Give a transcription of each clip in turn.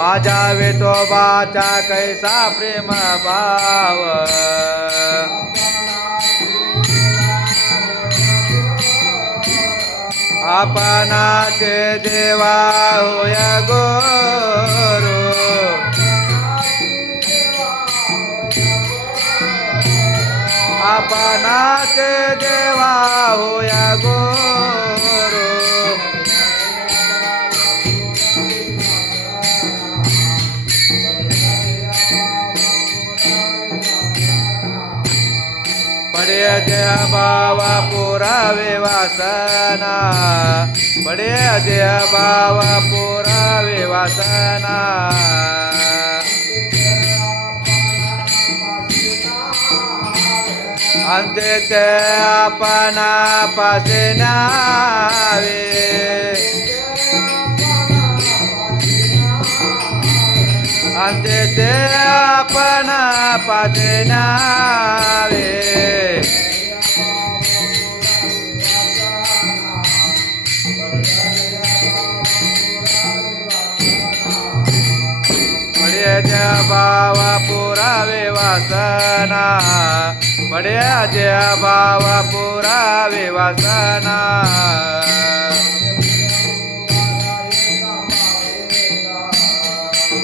माझ्या विठोबाचा कैसा प्रेम भाव आपणाचे देवा होय गुरु आपणाचे देवा होय गुरु पडे देह बावा पुरावे वासना पडे देह बावा पुरावे वासना अंते ते आपणा पासे न्यावे अंते ते आपणा पासे न्यावे पडे बावा पुरावे वासना पडे बावा पुरावे वासना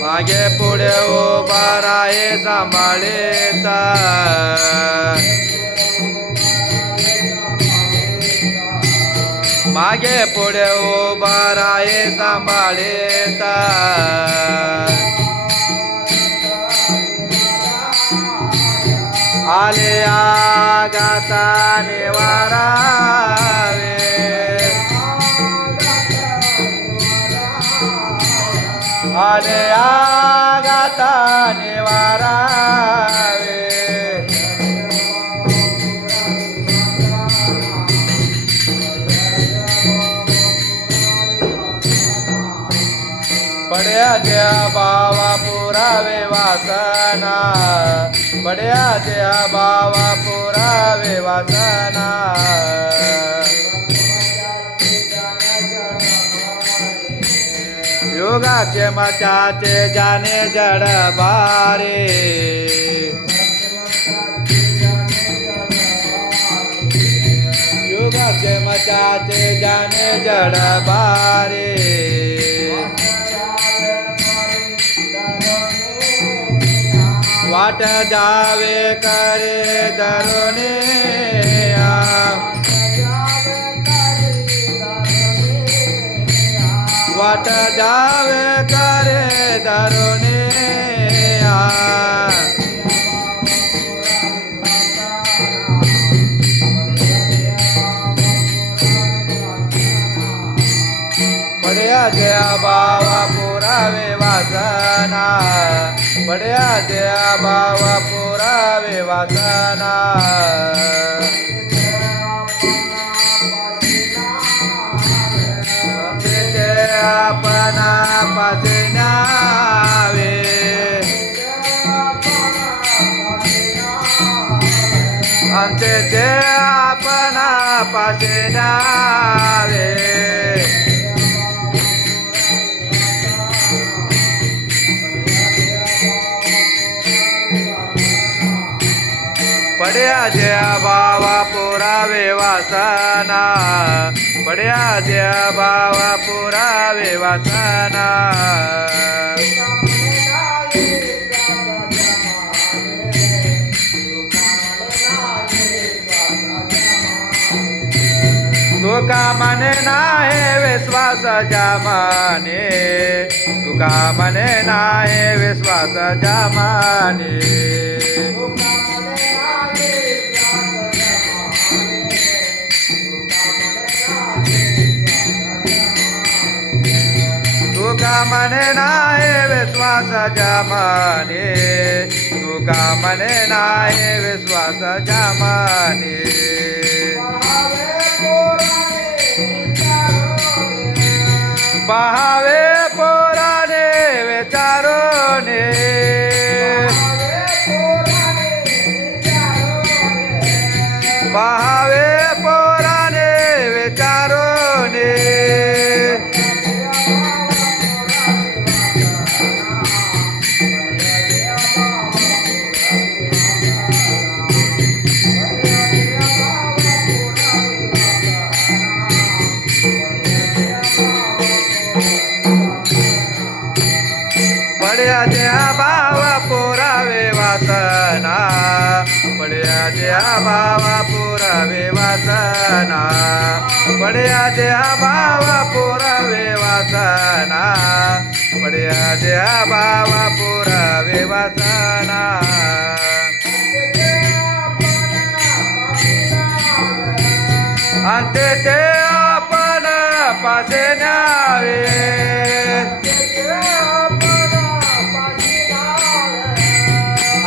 मागे पुढे उभा राहे सांभाळेता मागे पुढे उभा राहे सांभाळेता आले आगाता निवारावे आले आगाता निवारावे पड्या द्या बावा पुरावे वासना पड्या द्या बावा पुरावे वासना योगाचे मचाचे जाने जड बारे योगाचे मचाचे जाने जड बारे वाट जावे करे दरुने वाट जावे करे दरुने पड्या द्या बावा पुरावे वासना पड्या द्या बावा पुरावे वासना आपणा पासे न्यावे अंते ते आपणा पासे न्यावे पड्या द्या बावा पुरावे वासना पड्या द्या बावा पुरावे वासना तुका मने नाहे विश्वास जमाने तुका मने नाहे विश्वास जमाने तुका मने नाहे विश्वास जमाने तुका मने नाहे विश्वास जमाने बहावे पोराने विचारोने बहावे पोराने विचारोने पड्या त्या भावा पुरावे वासना पड्या त्या भावा पुरावे वासना पड्या त्या भावा पुरावे वासना पड्या त्या भावा पुरावे वासना अंते ते आपण पासे न्यावे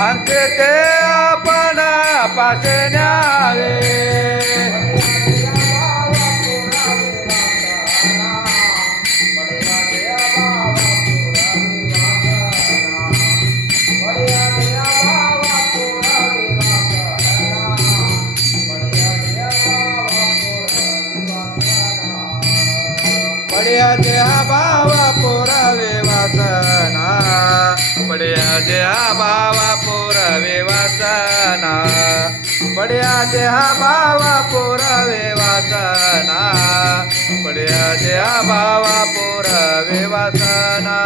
अंते ते आपण पासे न्यावे पड्या देहा भावा पुरावे वासना पड्या देहा भावा पुरावे वासना पड्या देहा भावा पुरावे वासना पड्या देहा भावा पुरावे वासना